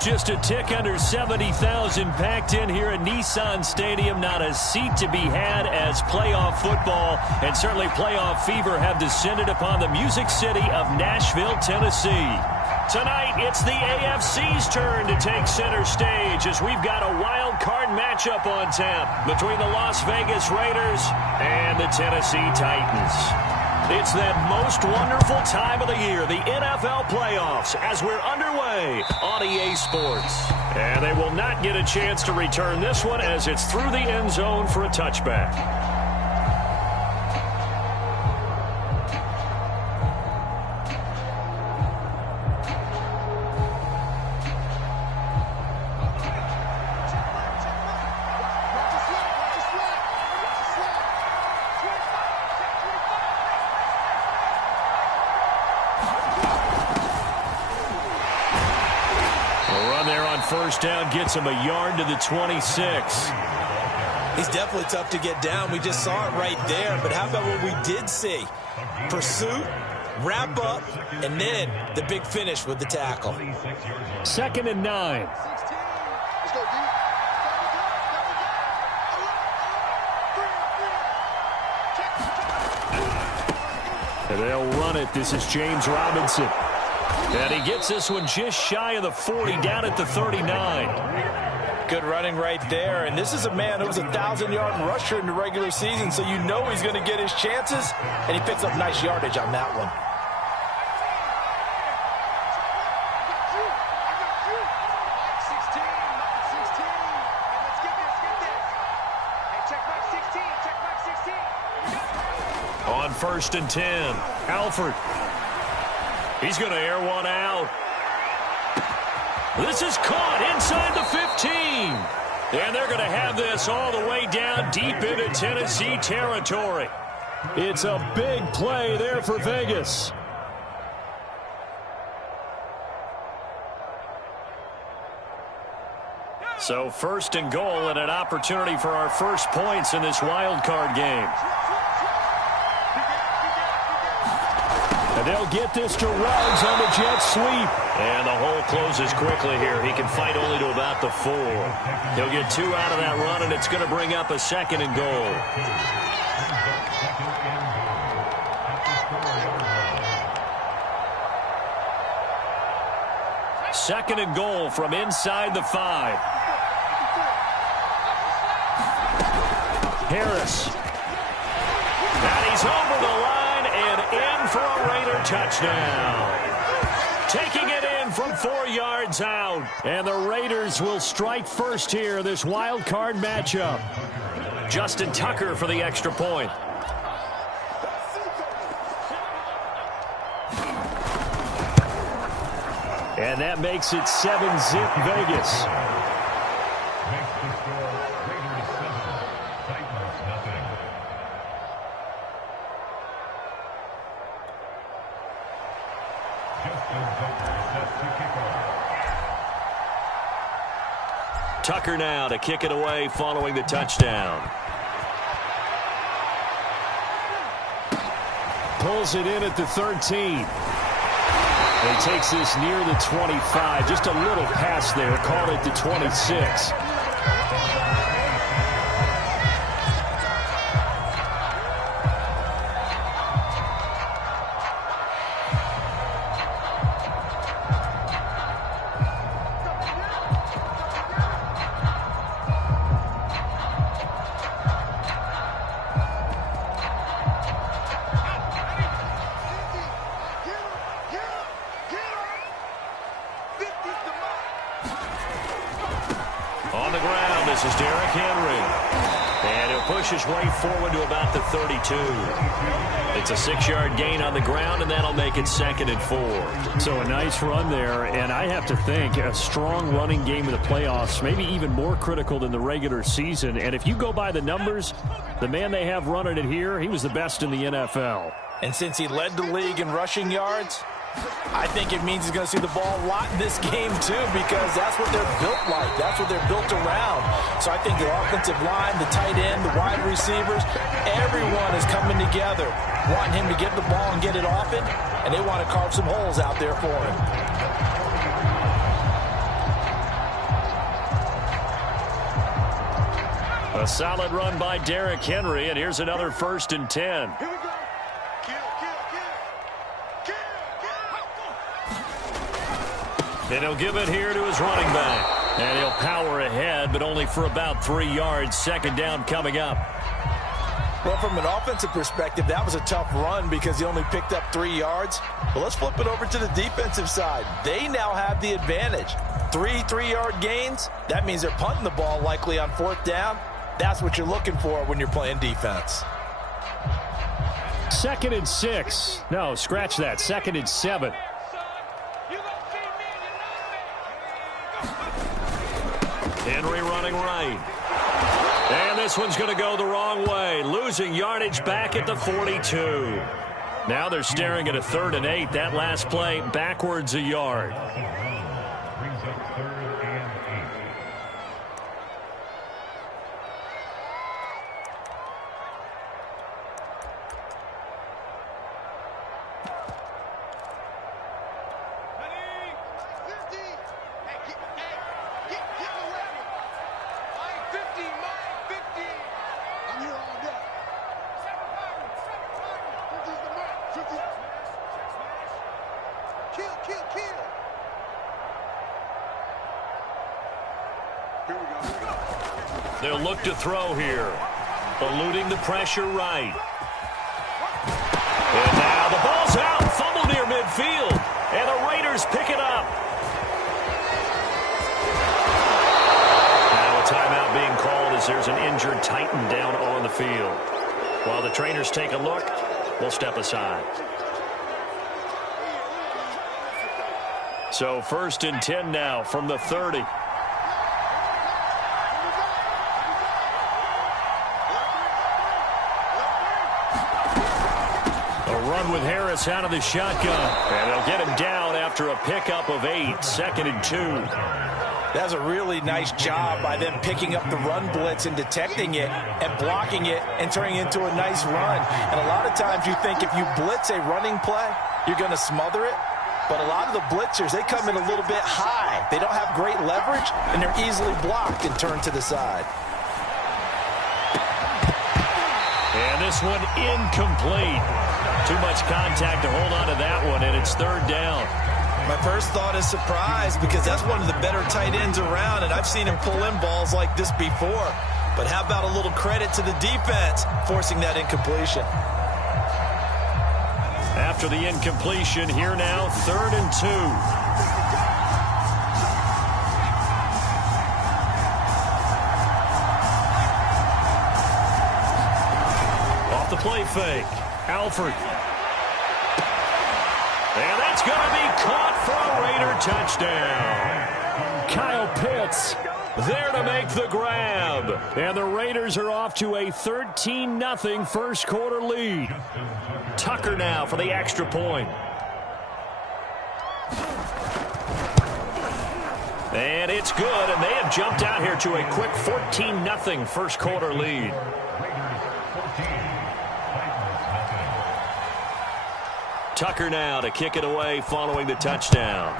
Just a tick under 70,000 packed in here at Nissan Stadium. Not a seat to be had as playoff football and certainly playoff fever have descended upon the Music City of Nashville, Tennessee. Tonight, it's the AFC's turn to take center stage as we've got a wild card matchup on tap between the Las Vegas Raiders and the Tennessee Titans. It's that most wonderful time of the year, the NFL playoffs, as we're underway on EA Sports. And they will not get a chance to return this one as it's through the end zone for a touchback. First down gets him a yard to the 26. He's definitely tough to get down. We just saw it right there. But how about what we did see? Pursuit, wrap up, and then the big finish with the tackle. 2nd and 9. And they'll run it. This is James Robinson. And he gets this one just shy of the 40, down at the 39. Good running right there. And this is a man who was a 1,000-yard rusher in the regular season, so you know he's going to get his chances, and he picks up nice yardage on that one. On 1st and 10, Alford. He's going to air one out. This is caught inside the 15. And they're going to have this all the way down deep into Tennessee territory. It's a big play there for Vegas. So 1st and goal and an opportunity for our first points in this wild card game. And they'll get this to Ruggs on the jet sweep. And the hole closes quickly here. He can fight only to about the 4. He'll get 2 out of that run, and it's going to bring up a 2nd and goal. Second and goal from inside the 5. Harris. And he's over the line. In for a Raider touchdown. Taking it in from 4 yards out. And the Raiders will strike first here, this wild card matchup. Justin Tucker for the extra point. And that makes it 7-zip Vegas. Tucker now to kick it away following the touchdown. Pulls it in at the 13. And he takes this near the 25. Just a little pass there. Called it the 26. On the ground, this is Derrick Henry. And he'll push his way forward to about the 32. It's a 6-yard gain on the ground, and that'll make it 2nd and 4. So a nice run there, and I have to think a strong running game in the playoffs, maybe even more critical than the regular season. And if you go by the numbers, the man they have running it here, he was the best in the NFL. And since he led the league in rushing yards, I think it means he's going to see the ball a lot in this game, too, because that's what they're built like. That's what they're built around. So I think the offensive line, the tight end, the wide receivers, everyone is coming together, wanting him to get the ball and get it often, and they want to carve some holes out there for him. A solid run by Derrick Henry, and here's another 1st and 10. Here we go. And he'll give it here to his running back. And he'll power ahead, but only for about 3 yards. 2nd down coming up. Well, from an offensive perspective, that was a tough run because he only picked up 3 yards. But let's flip it over to the defensive side. They now have the advantage. 3 3-yard gains. That means they're punting the ball likely on 4th down. That's what you're looking for when you're playing defense. 2nd and 6. No, scratch that. 2nd and 7. Henry running right. And this one's going to go the wrong way. Losing yardage back at the 42. Now they're staring at a 3rd and 8. That last play backwards a yard. Brings up 3rd and 8. They'll look to throw here. Eluding the pressure right. And now the ball's out. Fumble near midfield. And the Raiders pick it up. Now a timeout being called as there's an injured Titan down on the field. While the trainers take a look, we'll step aside. So 1st and 10 now from the 30. With Harris out of the shotgun. And they'll get him down after a pickup of 8. 2nd and 2. That's a really nice job by them picking up the run blitz and detecting it and blocking it and turning it into a nice run. And a lot of times you think if you blitz a running play, you're going to smother it. But a lot of the blitzers, they come in a little bit high. They don't have great leverage, and they're easily blocked and turned to the side. And this one incomplete. Too much contact to hold on to that one, and it's 3rd down. My first thought is surprise because that's one of the better tight ends around, and I've seen him pull in balls like this before. But how about a little credit to the defense forcing that incompletion? After the incompletion, here now, 3rd and 2. Off the play fake. Alford. And that's going to be caught for a Raider touchdown. Kyle Pitts there to make the grab. And the Raiders are off to a 13-0 first quarter lead. Tucker now for the extra point. And it's good, and they have jumped out here to a quick 14-0 first quarter lead. Tucker now to kick it away following the touchdown.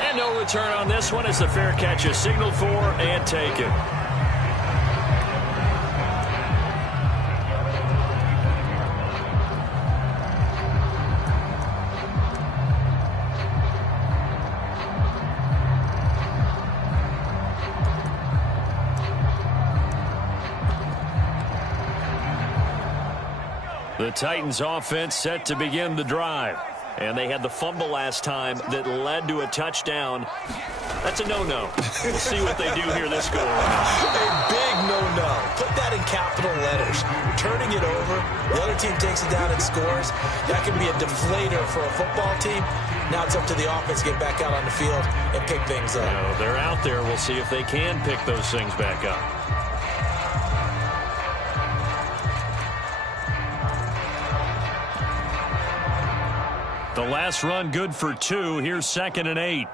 And no return on this one as the fair catch is signaled for and taken. The Titans offense set to begin the drive. And they had the fumble last time that led to a touchdown. That's a no-no. We'll see what they do here this go around. A big no-no. Put that in capital letters. Turning it over, the other team takes it down and scores. That can be a deflator for a football team. Now it's up to the offense to get back out on the field and pick things up. You know, they're out there. We'll see if they can pick those things back up. The last run good for 2. Here's 2nd and 8.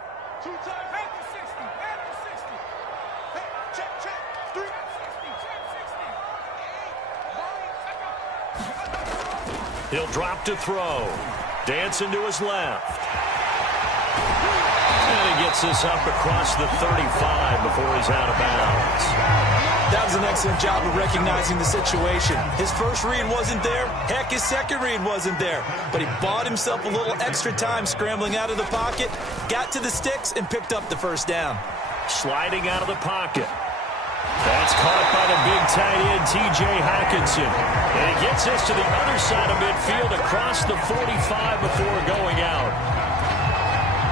He'll drop to throw. Dancing to his left. And he gets this up across the 35 before he's out of bounds. That was an excellent job of recognizing the situation. His first read wasn't there. Heck, his second read wasn't there. But he bought himself a little extra time scrambling out of the pocket, got to the sticks, and picked up the first down. Sliding out of the pocket. That's caught by the big tight end, T.J. Hockenson. And he gets this to the other side of midfield across the 45 before going out.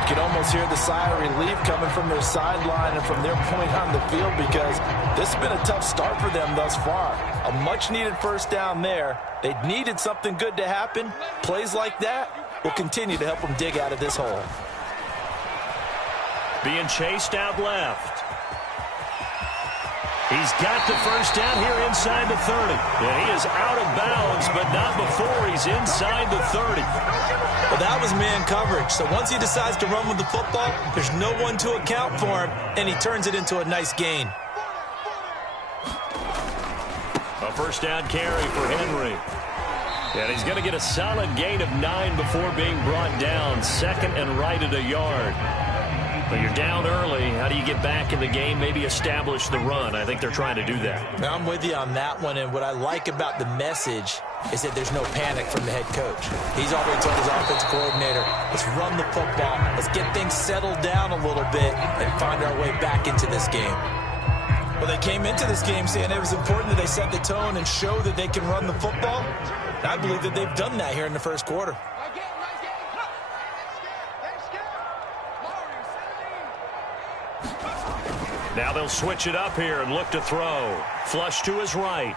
You can almost hear the sigh of relief coming from their sideline and from their point on the field because this has been a tough start for them thus far. A much-needed first down there. They needed something good to happen. Plays like that will continue to help them dig out of this hole. Being chased out left. He's got the first down here inside the 30. And he is out of bounds, but not before he's inside the 30. Well, that was man coverage. So once he decides to run with the football, there's no one to account for him, and he turns it into a nice gain. A first down carry for Henry. And he's going to get a solid gain of 9 before being brought down. Second and right at a yard. But you're down early. How do you get back in the game, maybe establish the run? I think they're trying to do that. Now, I'm with you on that one, and what I like about the message is that there's no panic from the head coach. He's already told his offensive coordinator, let's run the football, let's get things settled down a little bit and find our way back into this game. Well, they came into this game saying it was important that they set the tone and show that they can run the football. And I believe that they've done that here in the first quarter. Now they'll switch it up here and look to throw. Flush to his right.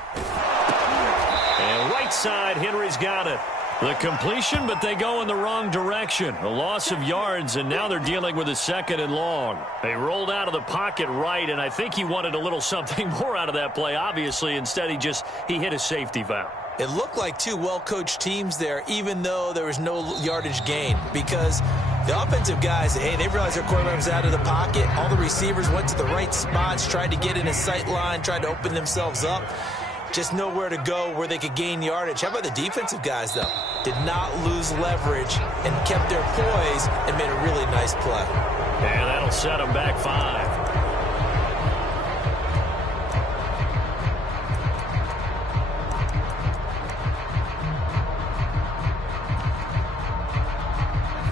And right side, Henry's got it. The completion, but they go in the wrong direction. A loss of yards, and now they're dealing with a second and long. They rolled out of the pocket right, and I think he wanted a little something more out of that play, obviously. Instead, he hit a safety foul. It looked like two well-coached teams there, even though there was no yardage gain, because the offensive guys, hey, they realized their quarterback was out of the pocket. All the receivers went to the right spots, tried to get in his sight line, tried to open themselves up. Just nowhere to go where they could gain yardage. How about the defensive guys, though? Did not lose leverage and kept their poise and made a really nice play. And that'll set them back 5.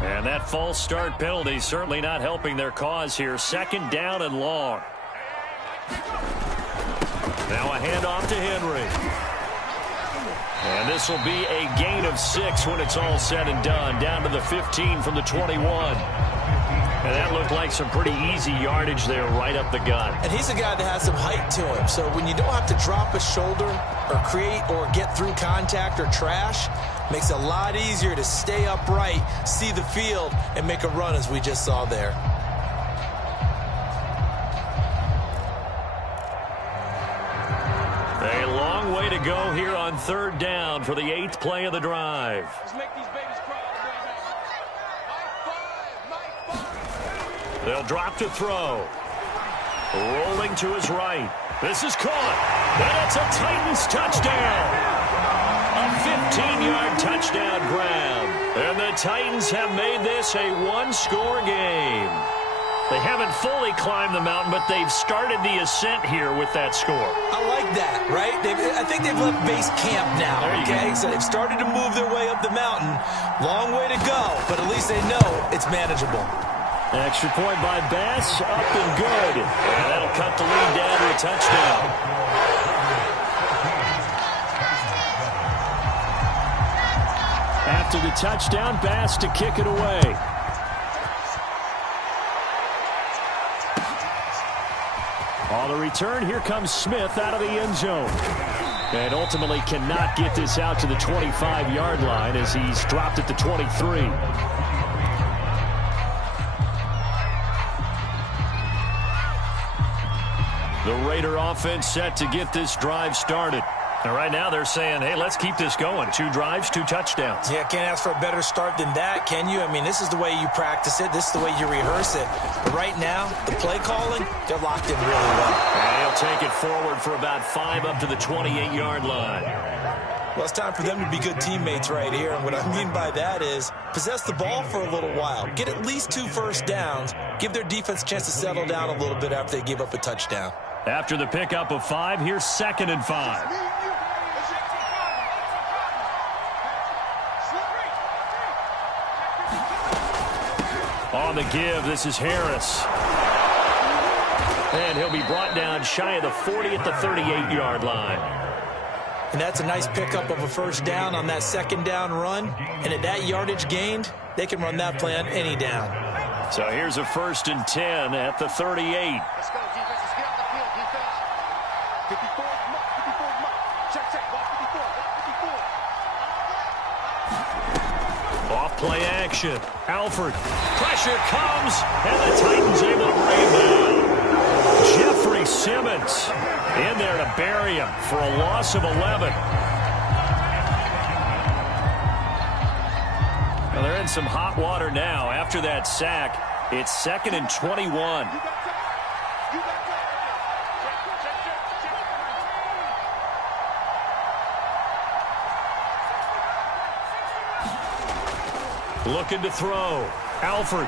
And that false start penalty certainly not helping their cause here. Second down and long. Now a handoff to Henry. And this will be a gain of 6 when it's all said and done. Down to the 15 from the 21. And that looked like some pretty easy yardage there right up the gut. And he's a guy that has some height to him. So when you don't have to drop a shoulder or create or get through contact or trash, makes it a lot easier to stay upright, see the field, and make a run as we just saw there. A long way to go here on third down for the 8th play of the drive. They'll drop to throw. Rolling to his right. This is caught. And it's a Titans touchdown. A 15-yard touchdown grab. And the Titans have made this a one-score game. They haven't fully climbed the mountain, but they've started the ascent here with that score. I like that, right? I think they've left base camp now, okay? So they've started to move their way up the mountain. Long way to go, but at least they know it's manageable. Extra point by Bass, up and good. And that'll cut the lead down to a touchdown. After the touchdown, Bass to kick it away. On the return, here comes Smith out of the end zone. And ultimately cannot get this out to the 25-yard line as he's dropped at the 23. The Raider offense set to get this drive started. And right now they're saying, hey, let's keep this going. 2 drives, 2 touchdowns. Yeah, can't ask for a better start than that, can you? I mean, this is the way you practice it. This is the way you rehearse it. But right now, the play calling, they're locked in really well. And he'll take it forward for about 5 up to the 28-yard line. Well, it's time for them to be good teammates right here. And what I mean by that is possess the ball for a little while. Get at least 2 first downs. Give their defense a chance to settle down a little bit after they give up a touchdown. After the pickup of 5, here's 2nd and 5. On the give, this is Harris. And he'll be brought down shy of the 40 at the 38-yard line. And that's a nice pickup of a first down on that 2nd down run. And at that yardage gained, they can run that play on any down. So here's a 1st and 10 at the 38. Let's go, defense. Let's get out the field, defense. 54, mark, 54, mark. Check, mark 54, mark 54. Off play action. Alford. Pressure comes, and the Titans able to bring him down. Jeffrey Simmons in there to bury him for a loss of 11. Well, they're in some hot water now. After that sack, it's 2nd and 21. Looking to throw. Alford.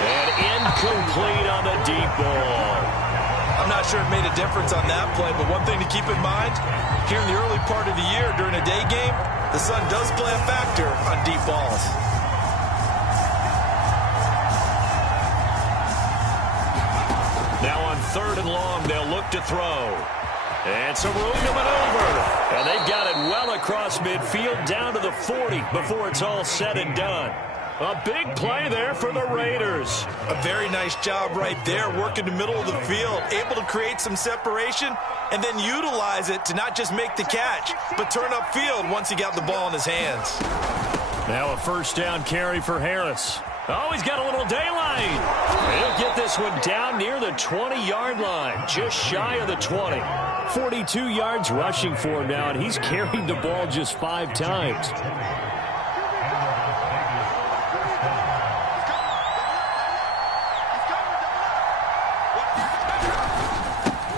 And incomplete on the deep ball. I'm not sure it made a difference on that play, but one thing to keep in mind, here in the early part of the year during a day game, the sun does play a factor on deep balls. Now on 3rd and long, they'll look to throw. And some room to maneuver. And they've got it well across midfield down to the 40 before it's all said and done. A big play there for the Raiders. A very nice job right there, working the middle of the field, able to create some separation and then utilize it to not just make the catch, but turn upfield once he got the ball in his hands. Now a 1st down carry for Harris. Oh, he's got a little daylight. He'll get this one down near the 20-yard line, just shy of the 20. 42 yards rushing for him now, and he's carried the ball just 5 times.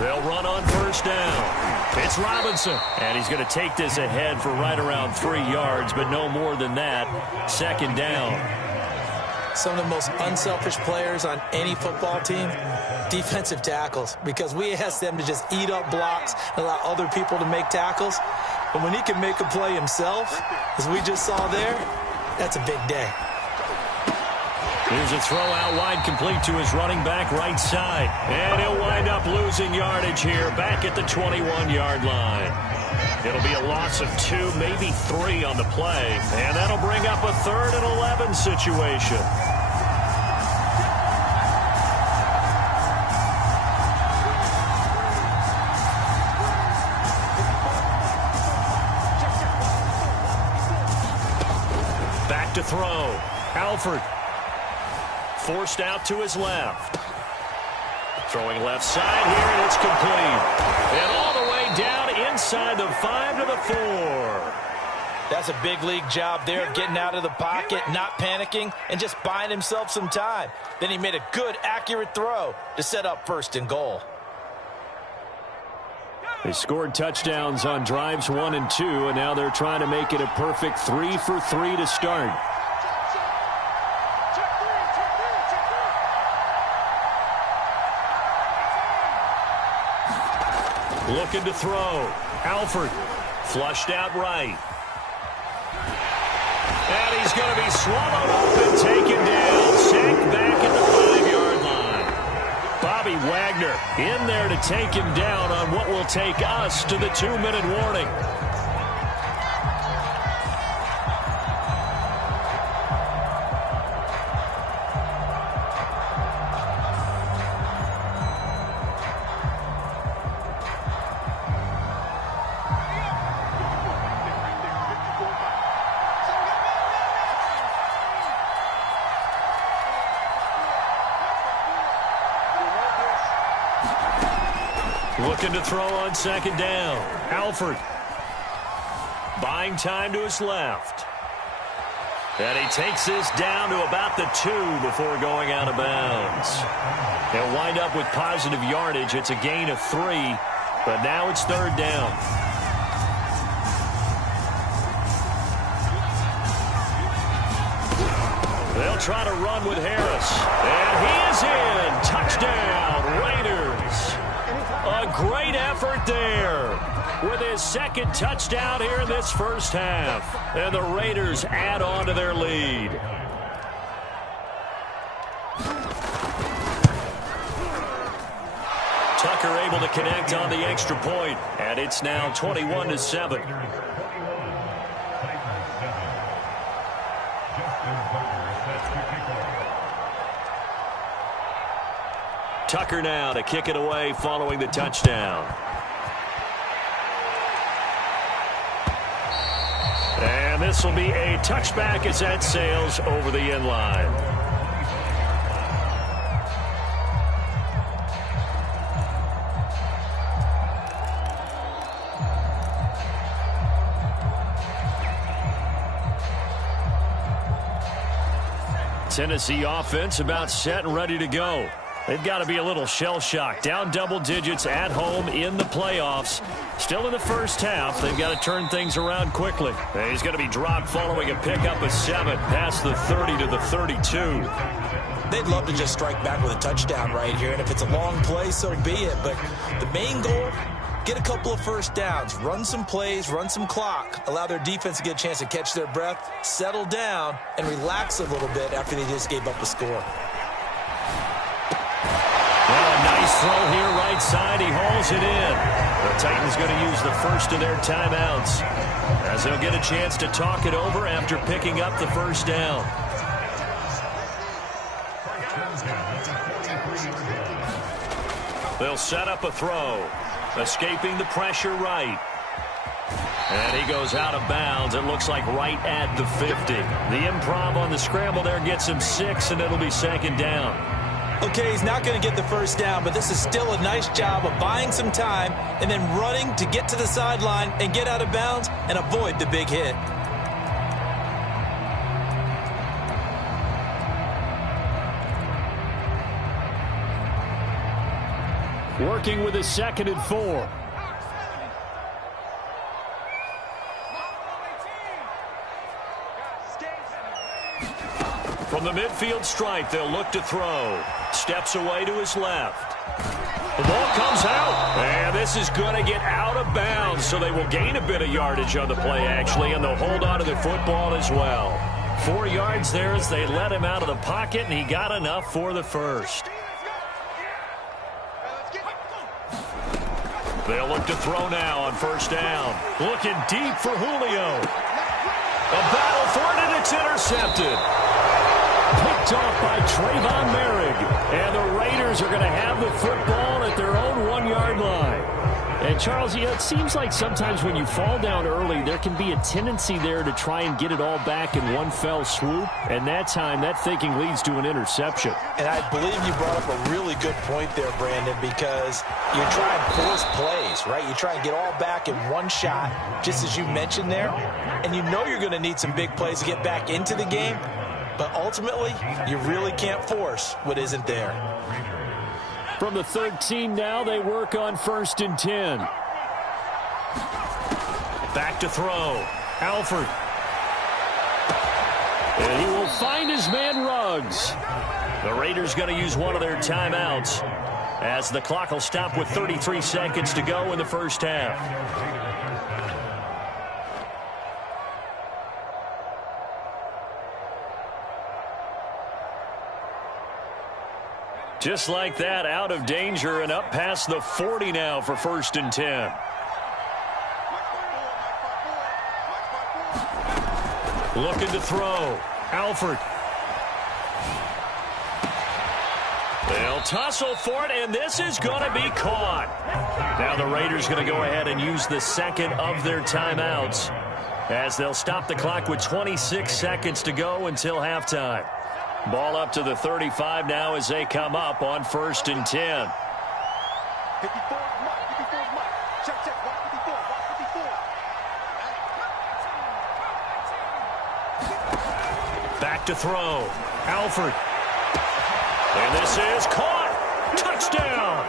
They'll run on 1st down. It's Robinson, and he's going to take this ahead for right around 3 yards, but no more than that. 2nd down. Some of the most unselfish players on any football team, defensive tackles, because we ask them to just eat up blocks and allow other people to make tackles. But when he can make a play himself, as we just saw there, that's a big day. Here's a throw out wide, complete to his running back right side. And he'll wind up losing yardage here back at the 21-yard line. It'll be a loss of 2, maybe 3 on the play. And that'll bring up a 3rd and 11 situation. Back to throw. Alford. Forced out to his left. Throwing left side here, and it's complete. And all the way down inside the 5 to the 4. That's a big league job there, getting out of the pocket, not panicking, and just buying himself some time. Then he made a good, accurate throw to set up 1st and goal. They scored touchdowns on drives 1 and 2, and now they're trying to make it a perfect 3 for 3 to start. Looking to throw. Alford flushed out right. And he's going to be swallowed up and taken down. Sacked back at the 5-yard line. Bobby Wagner in there to take him down on what will take us to the 2-minute warning. Looking to throw on 2nd down. Alford. Buying time to his left. And he takes this down to about the 2 before going out of bounds. They'll wind up with positive yardage. It's a gain of 3, but now it's 3rd down. try to run with Harris. And he is in. Touchdown, Raiders. A great effort there with his second touchdown here in this first half. And the Raiders add on to their lead. Tucker able to connect on the extra point, and it's now 21-7. Tucker now to kick it away following the touchdown. And this will be a touchback as that sails over the end line. Tennessee offense about set and ready to go. They've got to be a little shell-shocked. Down double digits at home in the playoffs. Still in the first half. They've got to turn things around quickly. He's going to be dropped following a pickup of 7 past the 30 to the 32. They'd love to just strike back with a touchdown right here, and if it's a long play, so be it. But the main goal, get a couple of first downs, run some plays, run some clock, allow their defense to get a chance to catch their breath, settle down, and relax a little bit after they just gave up a score. Well, a nice throw here right side. He hauls it in. The Titans going to use the first of their timeouts as they'll get a chance to talk it over after picking up the first down. They'll set up a throw. Escaping the pressure right. And he goes out of bounds. It looks like right at the 50. The improv on the scramble there gets him 6, and it'll be second down. Okay, he's not going to get the first down, but this is still a nice job of buying some time and then running to get to the sideline and get out of bounds and avoid the big hit. Working with a 2nd and 4. From the midfield stripe, they'll look to throw. Steps away to his left. The ball comes out, and this is going to get out of bounds, so they will gain a bit of yardage on the play, actually, and they'll hold on to the football as well. 4 yards there as they let him out of the pocket, and he got enough for the first. They'll look to throw now on first down. Looking deep for Julio. A battle for it, and it's intercepted. Picked off by Trayvon Merrick. And the Raiders are going to have the football at their own 1-yard line. And, Charles, it seems like sometimes when you fall down early, there can be a tendency there to try and get it all back in one fell swoop. And that time, that thinking leads to an interception. And I believe you brought up a really good point there, Brandon, because you try and force plays, right? You try and get all back in one shot, just as you mentioned there. And you know you're going to need some big plays to get back into the game. But ultimately, you really can't force what isn't there. From the 13 now, they work on 1st and 10. Back to throw. Alford. And he will find his man Ruggs. The Raiders going to use one of their timeouts as the clock will stop with 33 seconds to go in the first half. Just like that, out of danger and up past the 40 now for 1st and 10. Looking to throw. Alford. They'll tussle for it, and this is going to be caught. Now the Raiders going to go ahead and use the 2nd of their timeouts as they'll stop the clock with 26 seconds to go until halftime. Ball up to the 35 now as they come up on 1st and 10. 54 Mike. Check, 54. Back to throw. Alford. And this is caught. Touchdown.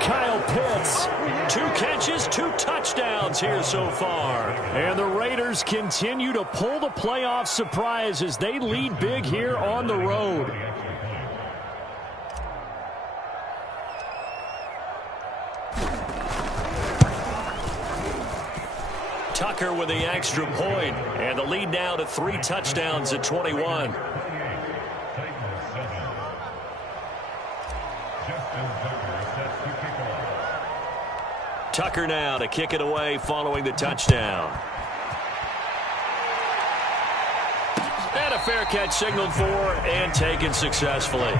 Kyle Jets. 2 catches, 2 touchdowns here so far. And the Raiders continue to pull the playoff surprise as they lead big here on the road. Tucker with the extra point, and the lead now to 3 touchdowns at 21. Tucker now to kick it away following the touchdown. And a fair catch signaled for and taken successfully.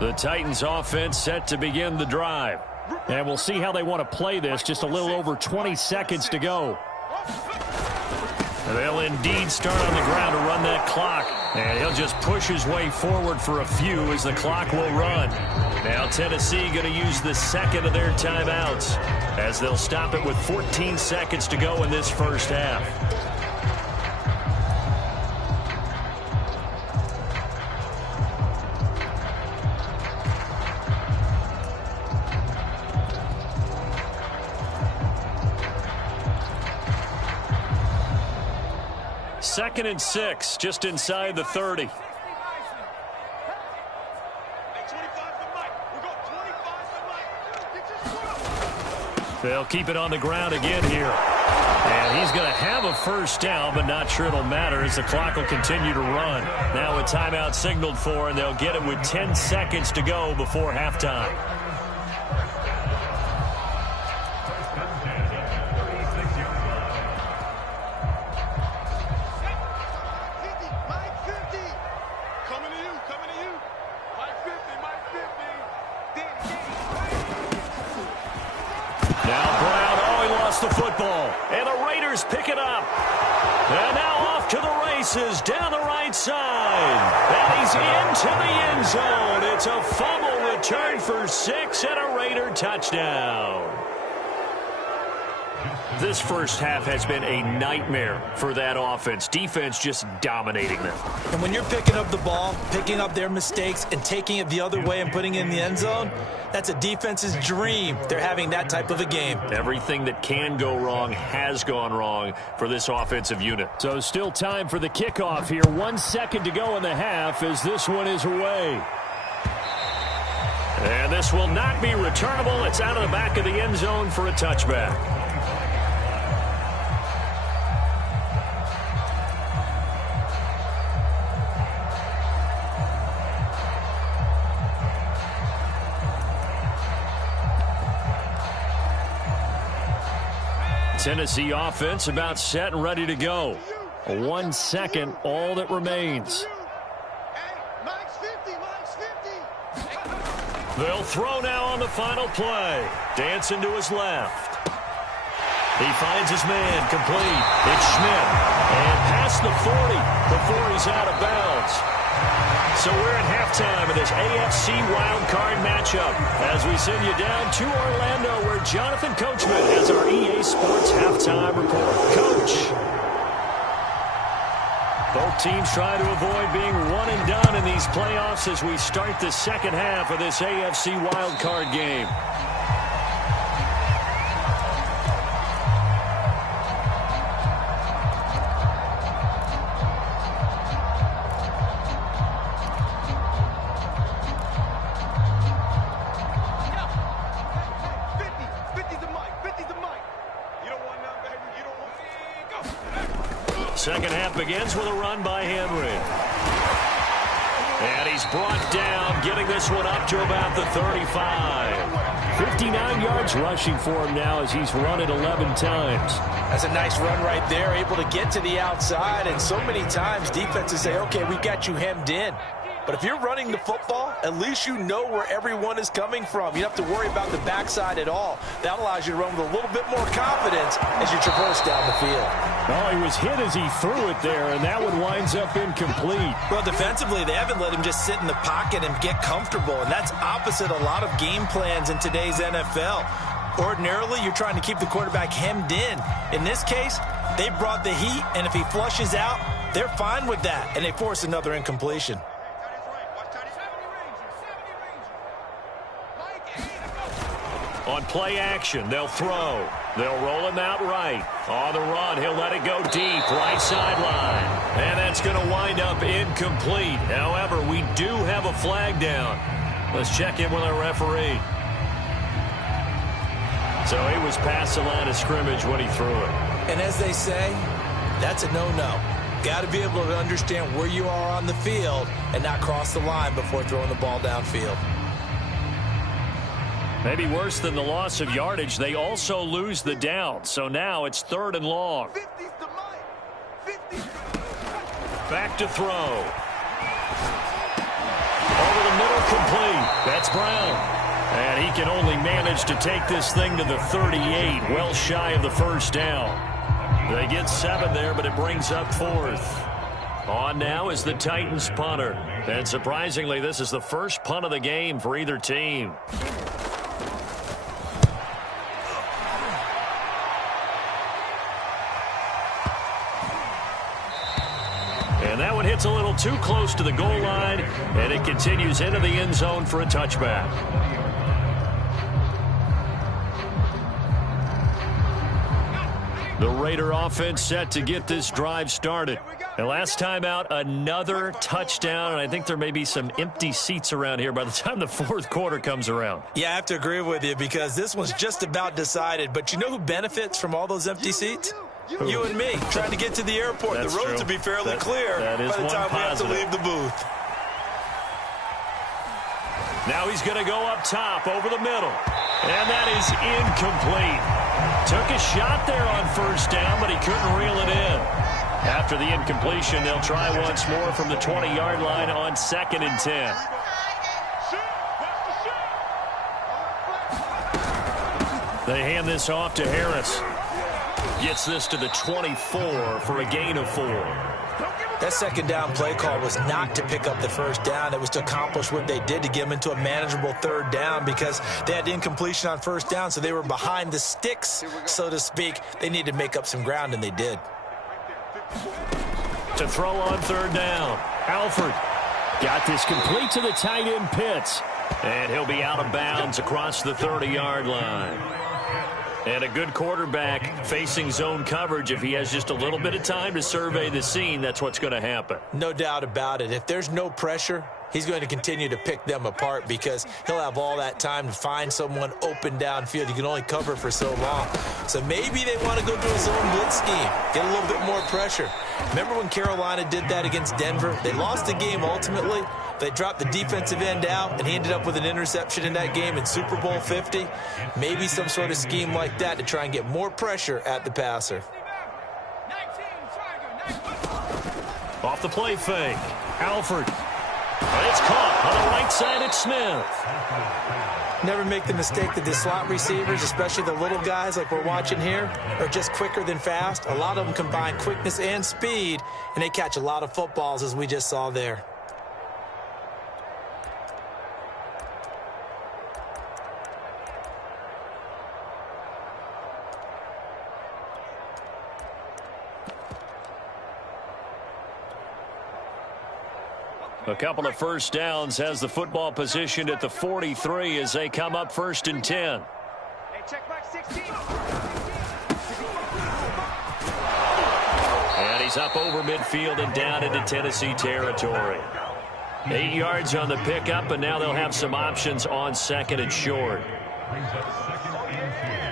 The Titans offense set to begin the drive. And we'll see how they want to play this. Just a little over 20 seconds to go. They'll indeed start on the ground to run that clock. And he'll just push his way forward for a few as the clock will run. Now Tennessee going to use the second of their timeouts as they'll stop it with 14 seconds to go in this first half. Second and 6, just inside the 30. They'll keep it on the ground again here. And he's going to have a first down, but not sure it'll matter as the clock will continue to run. Now a timeout signaled for, and they'll get it with 10 seconds to go before halftime. Pick it up. And now off to the races down the right side. And he's into the end zone. It's a fumble return for 6 and a Raider touchdown. This first half has been a nightmare for that offense. Defense just dominating them. And when you're picking up the ball, picking up their mistakes, and taking it the other way and putting it in the end zone, that's a defense's dream. They're having that type of a game. Everything that can go wrong has gone wrong for this offensive unit. So still time for the kickoff here. 1 second to go in the half as this one is away. And this will not be returnable. It's out of the back of the end zone for a touchback. Tennessee offense about set and ready to go. 1 second, all that remains. They'll throw now on the final play. Dancing to his left. He finds his man complete. It's Schmidt. And past the 40 before he's out of bounds. So we're at halftime of this AFC wildcard matchup as we send you down to Orlando where Jonathan Coachman has our EA Sports halftime report. Coach. Both teams try to avoid being one and done in these playoffs as we start the second half of this AFC wildcard game. Second half begins with a run by Henry. And he's brought down, getting this one up to about the 35. 59 yards rushing for him now as he's run it 11 times. That's a nice run right there, able to get to the outside. And so many times defenses say, okay, we got you hemmed in. But if you're running the football, at least you know where everyone is coming from. You don't have to worry about the backside at all. That allows you to run with a little bit more confidence as you traverse down the field. Oh, he was hit as he threw it there, and that one winds up incomplete. Well, defensively, they haven't let him just sit in the pocket and get comfortable, and that's opposite a lot of game plans in today's NFL. Ordinarily, you're trying to keep the quarterback hemmed in. In this case, they brought the heat, and if he flushes out, they're fine with that, and they force another incompletion. On play action, they'll throw. They'll roll him out right. On the run, he'll let it go deep, right sideline. And that's going to wind up incomplete. However, we do have a flag down. Let's check in with our referee. So he was past the line of scrimmage when he threw it. And as they say, that's a no-no. Got to be able to understand where you are on the field and not cross the line before throwing the ball downfield. Maybe worse than the loss of yardage, they also lose the down. So now it's 3rd and long. Back to throw. Over the middle, complete. That's Brown. And he can only manage to take this thing to the 38, well shy of the first down. They get 7 there, but it brings up 4th. On now is the Titans punter. And surprisingly, this is the first punt of the game for either team. And that one hits a little too close to the goal line, and it continues into the end zone for a touchback. The Raider offense set to get this drive started. And last time out, another touchdown, and I think there may be some empty seats around here by the time the 4th quarter comes around. Yeah, I have to agree with you because this one's just about decided. But you know who benefits from all those empty seats? You and me, trying to get to the airport. That's the roads true. will be fairly clear that is by the time we have to positive. leave the booth. Now he's going to go up top over the middle. And that is incomplete. Took a shot there on first down, but he couldn't reel it in. After the incompletion, they'll try once more from the 20-yard line on 2nd and 10. They hand this off to Harris. Gets this to the 24 for a gain of 4. That second down play call was not to pick up the first down. It was to accomplish what they did to get them into a manageable 3rd down because they had incompletion on first down, so they were behind the sticks, so to speak. They needed to make up some ground, and they did. To throw on 3rd down. Alford got this complete to the tight end Pitts. And he'll be out of bounds across the 30-yard line. And a good quarterback facing zone coverage, if he has just a little bit of time to survey the scene, that's what's going to happen. No doubt about it. If there's no pressure, he's going to continue to pick them apart because he'll have all that time to find someone open downfield. You can only cover for so long. So maybe they want to go to a zone blitz scheme, get a little bit more pressure. Remember when Carolina did that against Denver? They lost the game ultimately. They dropped the defensive end out, and he ended up with an interception in that game in Super Bowl 50. Maybe some sort of scheme like that to try and get more pressure at the passer. Off the play fake. Alford. It's caught on the right side at Smith. Never make the mistake that the slot receivers, especially the little guys like we're watching here, are just quicker than fast. A lot of them combine quickness and speed, and they catch a lot of footballs, as we just saw there. A couple of first downs has the football positioned at the 43 as they come up 1st and 10. Hey, check back 16. And he's up over midfield and down into Tennessee territory. 8 yards on the pickup, and now they'll have some options on 2nd and short. Brings up 2nd and 10.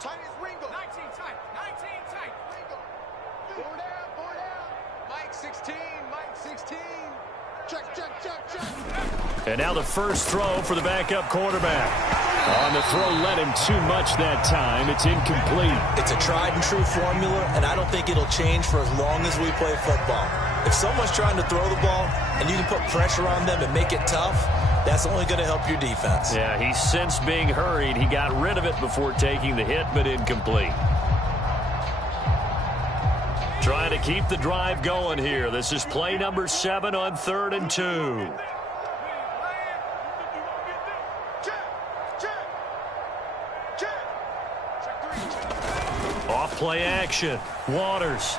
Tight is Ringo. 19 tight. 19 tight. Ringo. 4 down. 4 down. Mike 16. Mike 16. And now the first throw for the backup quarterback. On the throw, led him too much that time. It's incomplete. It's a tried and true formula, and I don't think it'll change for as long as we play football. If someone's trying to throw the ball and you can put pressure on them and make it tough, that's only going to help your defense. Yeah, he's since being hurried. He got rid of it before taking the hit, but incomplete. Trying to keep the drive going here. This is play number 7 on 3rd and 2. Off play action. Waters.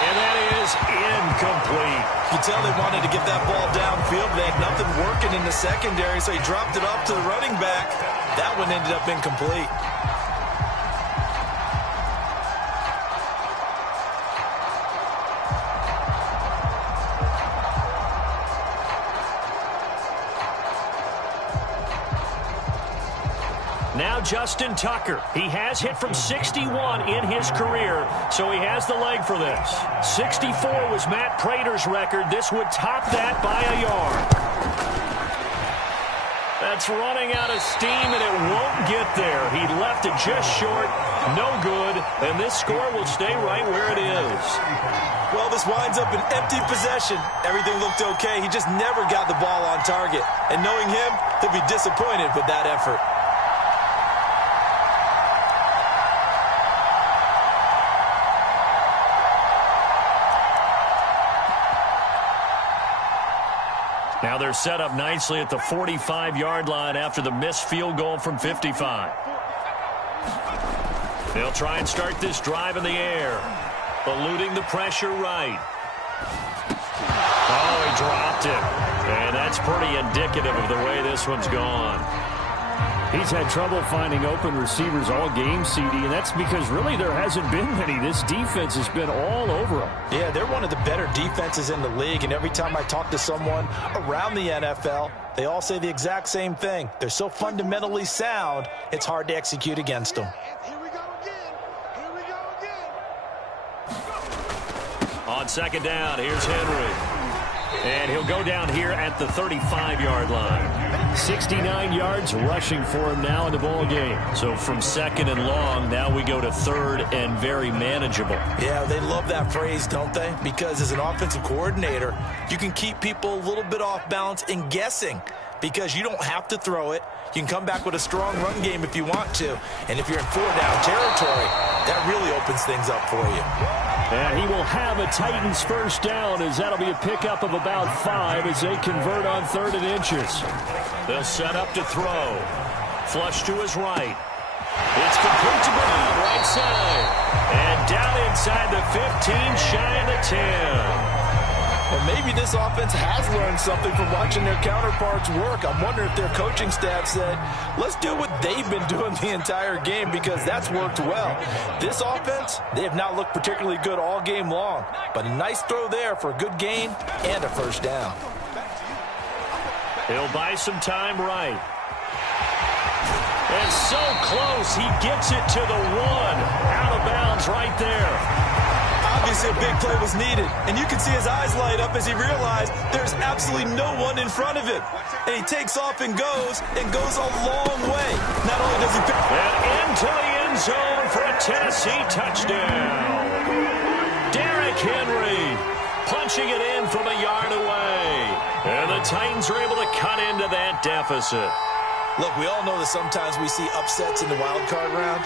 And that is incomplete. You tell they wanted to get that ball downfield. They had nothing working in the secondary, so he dropped it off to the running back. That one ended up incomplete. Now Justin Tucker. He has hit from 61 in his career, so he has the leg for this. 64 was Matt Prater's record. This would top that by a yard. That's running out of steam, and it won't get there. He left it just short. No good, and this score will stay right where it is. Well, this winds up an empty possession. Everything looked okay. He just never got the ball on target. And knowing him, he'll be disappointed with that effort. Now they're set up nicely at the 45-yard line after the missed field goal from 55. They'll try and start this drive in the air. Eluding the pressure right. Oh, he dropped it. And that's pretty indicative of the way this one's gone. He's had trouble finding open receivers all game, CD, and that's because really there hasn't been many. This defense has been all over them. Yeah, they're one of the better defenses in the league, and every time I talk to someone around the NFL, they all say the exact same thing. They're so fundamentally sound, it's hard to execute against them. Here we go again. Here we go again. On second down, here's Henry. And he'll go down here at the 35-yard line. 69 yards rushing for him now in the ball game. So from second and long, now we go to third and very manageable. Yeah, they love that phrase, don't they? Because as an offensive coordinator, you can keep people a little bit off balance and guessing because you don't have to throw it. You can come back with a strong run game if you want to. And if you're in 4-down territory, that really opens things up for you. And he will have a Titans first down as that'll be a pickup of about 5 as they convert on 3rd and inches. They'll set up to throw. Flush to his right. It's complete to Brown, right side. And down inside the 15, shy of the 10. Well, maybe this offense has learned something from watching their counterparts work. I wonder if their coaching staff said, let's do what they've been doing the entire game because that's worked well. This offense, they have not looked particularly good all game long, but a nice throw there for a good gain and a first down. He'll buy some time right. And so close, he gets it to the 1. Out of bounds right there. Obviously, a big play was needed, and you can see his eyes light up as he realized there's absolutely no one in front of him. And he takes off and goes a long way. Not only does he pick... And into the end zone for a Tennessee touchdown. Derrick Henry punching it in from a yard away. And the Titans are able to cut into that deficit. Look, we all know that sometimes we see upsets in the wild card round,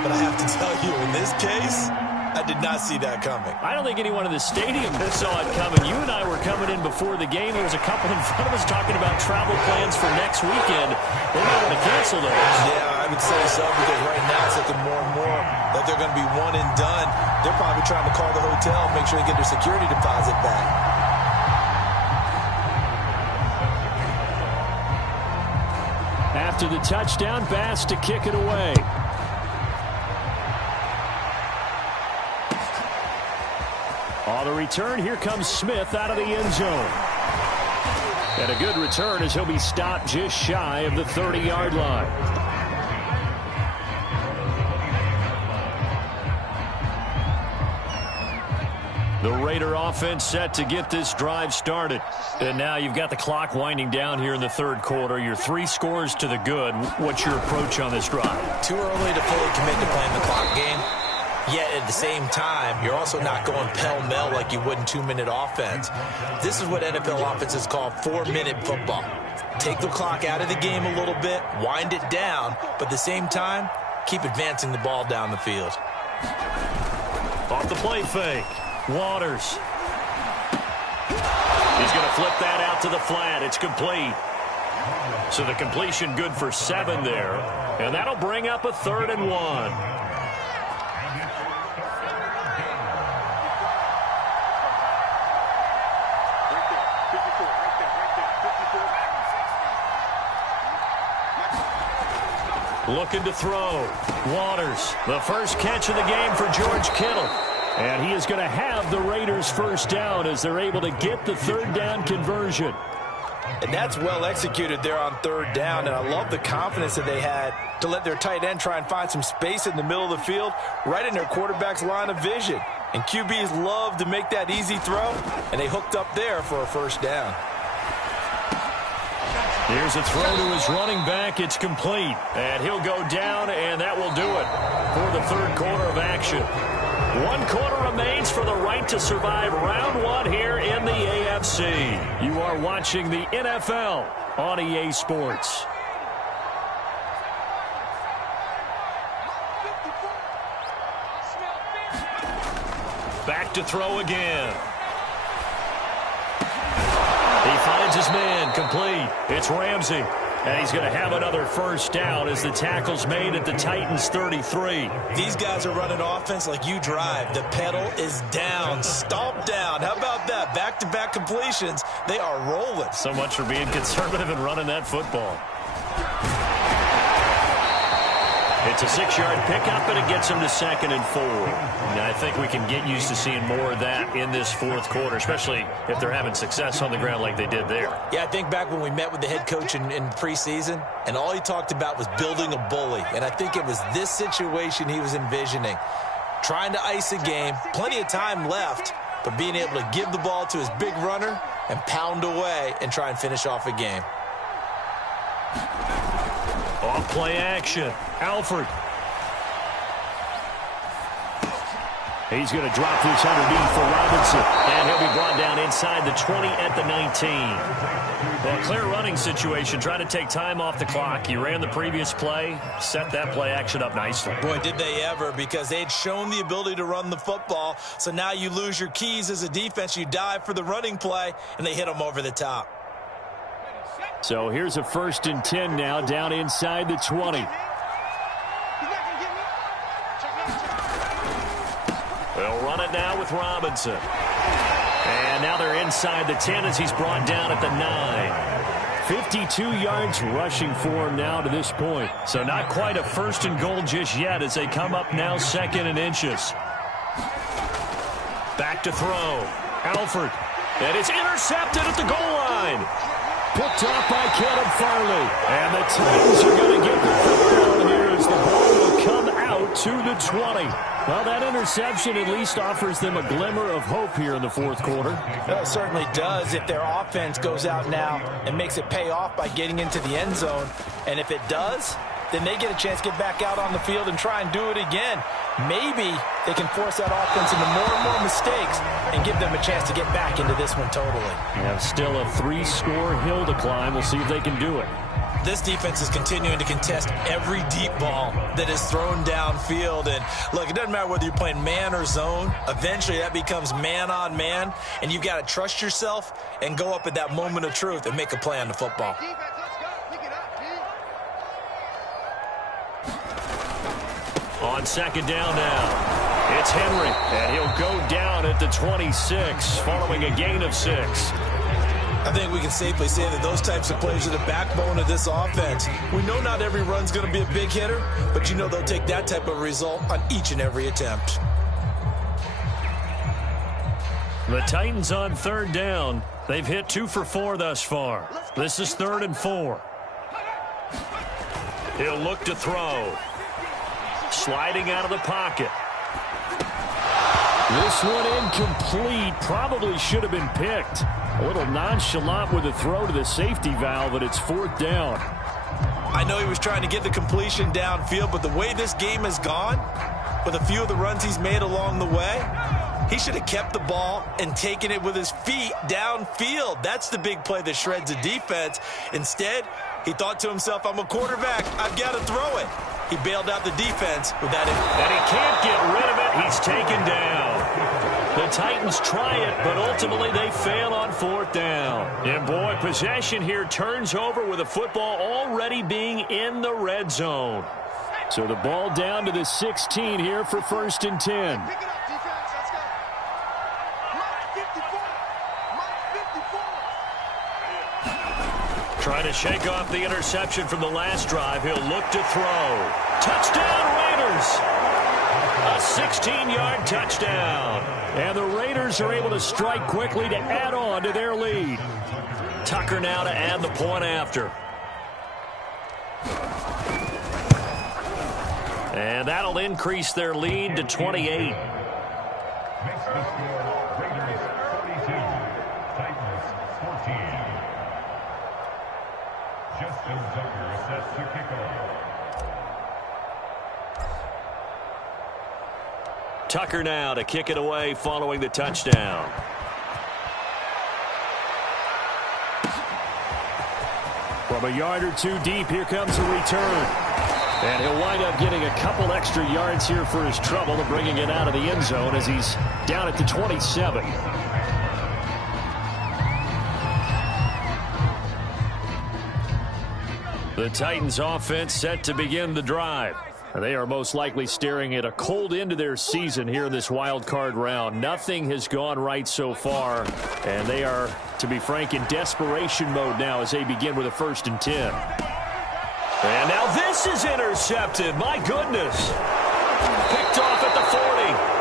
but I have to tell you, in this case, I did not see that coming. I don't think anyone in the stadium saw it coming. You and I were coming in before the game. There was a couple in front of us talking about travel plans for next weekend. They might want to cancel those. Yeah, I would say so because right now it's looking more and more that they're going to be one and done. They're probably trying to call the hotel and make sure they get their security deposit back. After the touchdown, Bass to kick it away. On the return, here comes Smith out of the end zone. And a good return as he'll be stopped just shy of the 30-yard line. The Raider offense set to get this drive started. And now you've got the clock winding down here in the third quarter. You're 3 scores to the good. What's your approach on this drive? Too early to fully commit to playing the clock game. Yet at the same time, you're also not going pell-mell like you would in 2-minute offense. This is what NFL offenses call 4-minute football. Take the clock out of the game a little bit, wind it down, but at the same time, keep advancing the ball down the field. Off the play fake. Waters. He's going to flip that out to the flat. It's complete. So the completion good for 7 there. And that'll bring up a 3rd and 1. Looking to throw. Waters, the first catch of the game for George Kittle. And he is going to have the Raiders first down as they're able to get the 3rd down conversion. And that's well executed there on 3rd down. And I love the confidence that they had to let their tight end try and find some space in the middle of the field, right in their quarterback's line of vision. And QBs love to make that easy throw, and they hooked up there for a first down. Here's a throw to his running back. It's complete. And he'll go down, and that will do it for the 3rd quarter of action. 1 quarter remains for the right to survive round 1 here in the AFC. You are watching the NFL on EA Sports. Back to throw again. He finds his man, complete. It's Ramsey. And he's going to have another first down as the tackle's made at the Titans 33. These guys are running offense like you drive. The pedal is down, stomp down. How about that? Back-to-back completions. They are rolling. So much for being conservative and running that football. It's a 6-yard pickup, and it gets him to 2nd and 4. Now, I think we can get used to seeing more of that in this 4th quarter, especially if they're having success on the ground like they did there. Yeah, I think back when we met with the head coach in preseason, and all he talked about was building a bully. And I think it was this situation he was envisioning. Trying to ice a game, plenty of time left, but being able to give the ball to his big runner and pound away and try and finish off a game. Off play action. Alford. He's going to drop this underneath for Robinson. And he'll be brought down inside the 20 at the 19. Well, clear running situation. Trying to take time off the clock. He ran the previous play. Set that play action up nicely. Boy, did they ever, because they had shown the ability to run the football. So now you lose your keys as a defense. You dive for the running play, and they hit them over the top. So here's a 1st and 10 now down inside the 20. They'll run it now with Robinson. And now they're inside the 10 as he's brought down at the 9. 52 yards rushing for him now to this point. So not quite a 1st and goal just yet as they come up now 2nd and inches. Back to throw. Alford. And it's intercepted at the goal line. Picked off by Caleb Farley. And the Titans are going to get the 3rd down here as the ball will come out to the 20. Well, that interception at least offers them a glimmer of hope here in the 4th quarter. Well, it certainly does if their offense goes out now and makes it pay off by getting into the end zone. And if it does, then they get a chance to get back out on the field and try and do it again. Maybe they can force that offense into more and more mistakes and give them a chance to get back into this one totally. Yeah, still a 3-score hill to climb. We'll see if they can do it. This defense is continuing to contest every deep ball that is thrown downfield. And look, it doesn't matter whether you're playing man or zone. Eventually that becomes man on man, and you've got to trust yourself and go up at that moment of truth and make a play on the football. On 2nd down now, it's Henry, and he'll go down at the 26 following a gain of 6. I think we can safely say that those types of plays are the backbone of this offense. We know not every run's going to be a big hitter, but you know they'll take that type of result on each and every attempt. The Titans on 3rd down. They've hit 2 for 4 thus far. This is 3rd and 4. He'll look to throw. Sliding out of the pocket. This one incomplete. Probably should have been picked. A little nonchalant with a throw to the safety valve, and it's 4th down. I know he was trying to get the completion downfield, but the way this game has gone, with a few of the runs he's made along the way, he should have kept the ball and taken it with his feet downfield. That's the big play that shreds the defense. Instead, he thought to himself, I'm a quarterback. I've got to throw it. He bailed out the defense with that. And he can't get rid of it. He's taken down. The Titans try it, but ultimately they fail on 4th down. And boy, possession here turns over with the football already being in the red zone. So the ball down to the 16 here for 1st and 10. Pick it up, defense. Let's go. Mark 54. Mark 54. Trying to shake off the interception from the last drive. He'll look to throw. Touchdown, Raiders! A 16-yard touchdown. And the Raiders are able to strike quickly to add on to their lead. Tucker now to add the point after. And that'll increase their lead to 28. Makes the score Raiders 42, Titans 14. Justin Tucker set to kick off. Tucker now to kick it away following the touchdown. From a yard or two deep, here comes a return. And he'll wind up getting a couple extra yards here for his trouble and bringing it out of the end zone as he's down at the 27. The Titans offense set to begin the drive. They are most likely staring at a cold end to their season here in this wild card round. Nothing has gone right so far, and they are, to be frank, in desperation mode now as they begin with a 1st and 10. And now this is intercepted. My goodness. Picked off at the 40,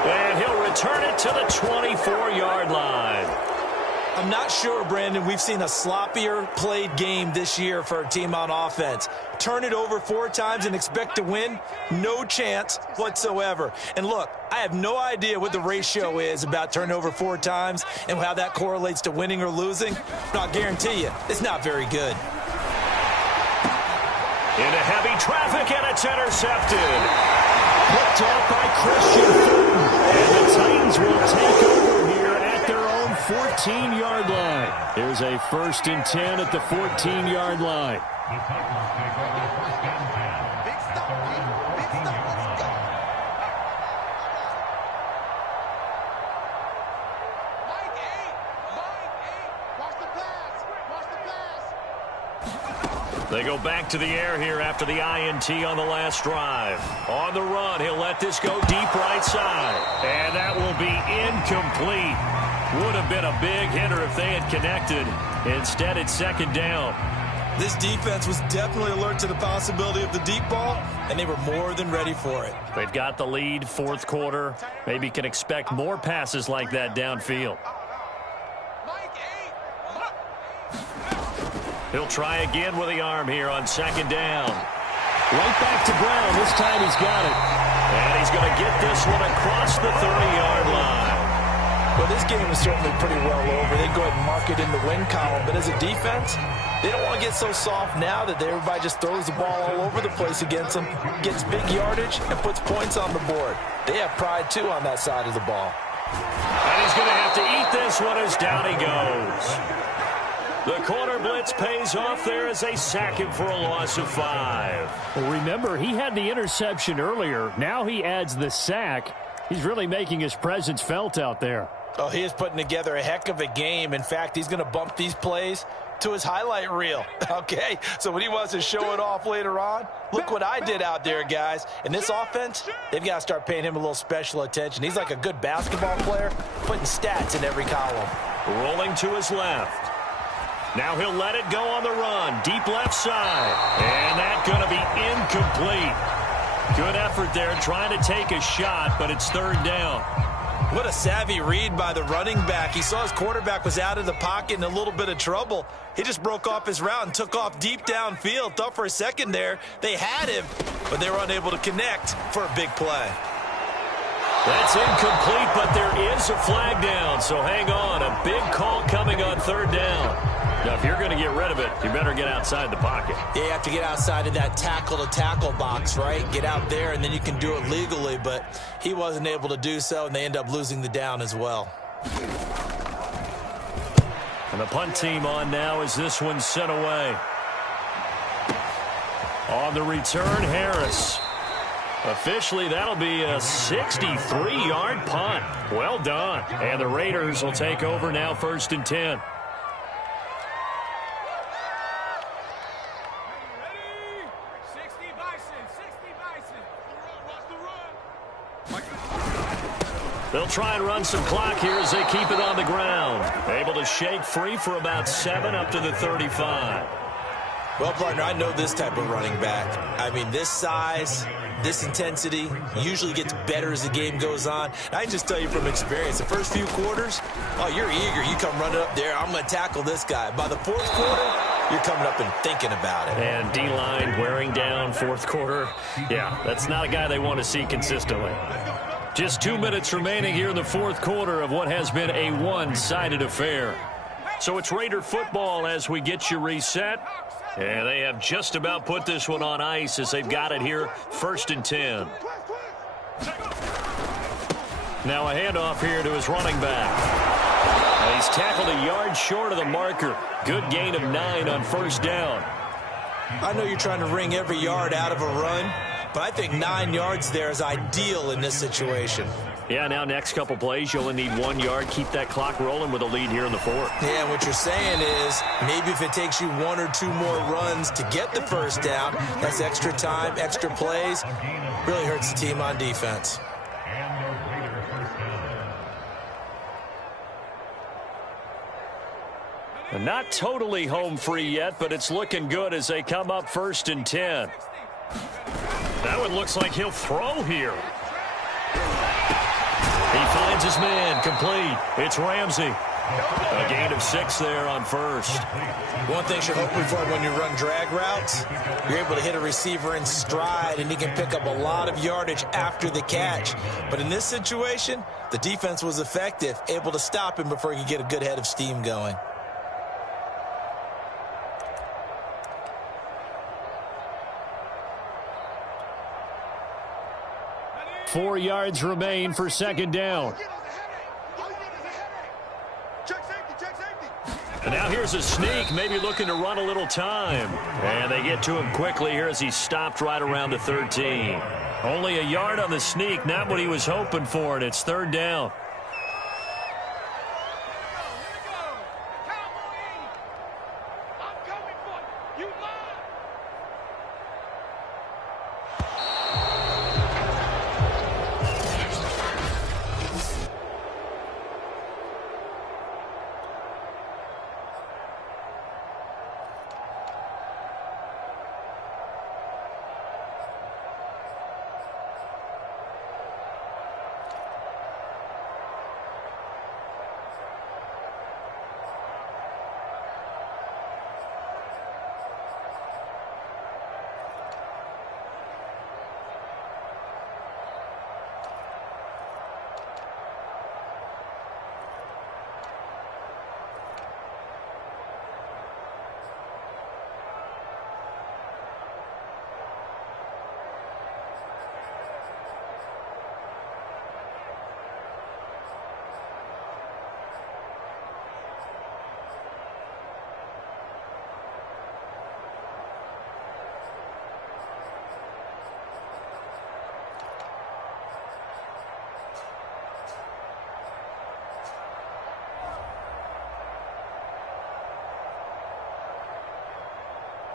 and he'll return it to the 24-yard line. I'm not sure, Brandon, we've seen a sloppier played game this year for a team on offense. Turn it over 4 times and expect to win? No chance whatsoever. And look, I have no idea what the ratio is about turning over 4 times and how that correlates to winning or losing. But I'll guarantee you, it's not very good. Into heavy traffic, and it's intercepted. Picked off by Christian Fulton. And the Titans will take over here at their own 14-yard line. Here's a 1st and 10 at the 14-yard line. The Titans take over 1st and 10 Big at stop, their own big stop. 14-yard Let's line. go. Mike 8. Watch the pass. Watch the pass. They go back to the air here after the INT on the last drive. On the run, he'll let this go deep right side. And that will be incomplete. Would have been a big hitter if they had connected. Instead, it's 2nd down. This defense was definitely alert to the possibility of the deep ball, and they were more than ready for it. They've got the lead, 4th quarter. Maybe can expect more passes like that downfield. Mike 8. He'll try again with the arm here on 2nd down. Right back to Brown. This time he's got it. And he's going to get this one across the 30-yard line. Well, this game is certainly pretty well over. They go ahead and mark it in the win column. But as a defense, they don't want to get so soft now that everybody just throws the ball all over the place against them, gets big yardage, and puts points on the board. They have pride, too, on that side of the ball. And he's going to have to eat this one as down he goes. The corner blitz pays off there as they sack him for a loss of 5. Well, remember, he had the interception earlier. Now he adds the sack. He's really making his presence felt out there. Oh, he is putting together a heck of a game. In fact, he's going to bump these plays to his highlight reel. Okay, so when he wants to show it off later on, look what I did out there, guys. In this offense, they've got to start paying him a little special attention. He's like a good basketball player, putting stats in every column. Rolling to his left. Now he'll let it go on the run. Deep left side. And that's going to be incomplete. Good effort there trying to take a shot, but it's 3rd down. What a savvy read by the running back. He saw his quarterback was out of the pocket in a little bit of trouble. He just broke off his route and took off deep downfield. Thought for a second there they had him, but they were unable to connect for a big play. That's incomplete, but there is a flag down, so hang on. A big call coming on third down. Now, if you're going to get rid of it, you better get outside the pocket. Yeah, you have to get outside of that tackle-to-tackle box, right? Get out there, and then you can do it legally, but he wasn't able to do so, and they end up losing the down as well. And the punt team on now as this one's sent away. On the return, Harris. Officially, that'll be a 63-yard punt. Well done. And the Raiders will take over now, 1st and 10. They'll try and run some clock here as they keep it on the ground. Able to shake free for about 7 up to the 35. Well, partner, I know this type of running back. I mean, this size, this intensity usually gets better as the game goes on. I can just tell you from experience, the first few quarters, oh, you're eager. You come running up there, I'm going to tackle this guy. By the 4th quarter, you're coming up and thinking about it. And D-line wearing down 4th quarter. Yeah, that's not a guy they want to see consistently. Just 2 minutes remaining here in the 4th quarter of what has been a one-sided affair. So it's Raider football as we get you reset. And they have just about put this one on ice as they've got it here, 1st and 10. Now a handoff here to his running back. He's tackled a yard short of the marker. Good gain of 9 on 1st down. I know you're trying to wring every yard out of a run, but I think 9 yards there is ideal in this situation. Yeah, now next couple plays, you only need 1 yard. Keep that clock rolling with a lead here in the 4th. Yeah, what you're saying is maybe if it takes you 1 or 2 more runs to get the 1st down, that's extra time, extra plays. Really hurts the team on defense. And the Raider 1st down. And not totally home free yet, but it's looking good as they come up 1st and 10. That one looks like he'll throw here. He finds his man, complete. It's Ramsey. A gain of 6 there on 1st. One thing you're hoping for when you run drag routes, you're able to hit a receiver in stride, and he can pick up a lot of yardage after the catch. But in this situation, the defense was effective, able to stop him before he could get a good head of steam going. Four yards remain for 2nd down. And now here's a sneak, maybe looking to run a little time. And they get to him quickly here as he stopped right around the 13. Only a yard on the sneak, not what he was hoping for, and it's 3rd down.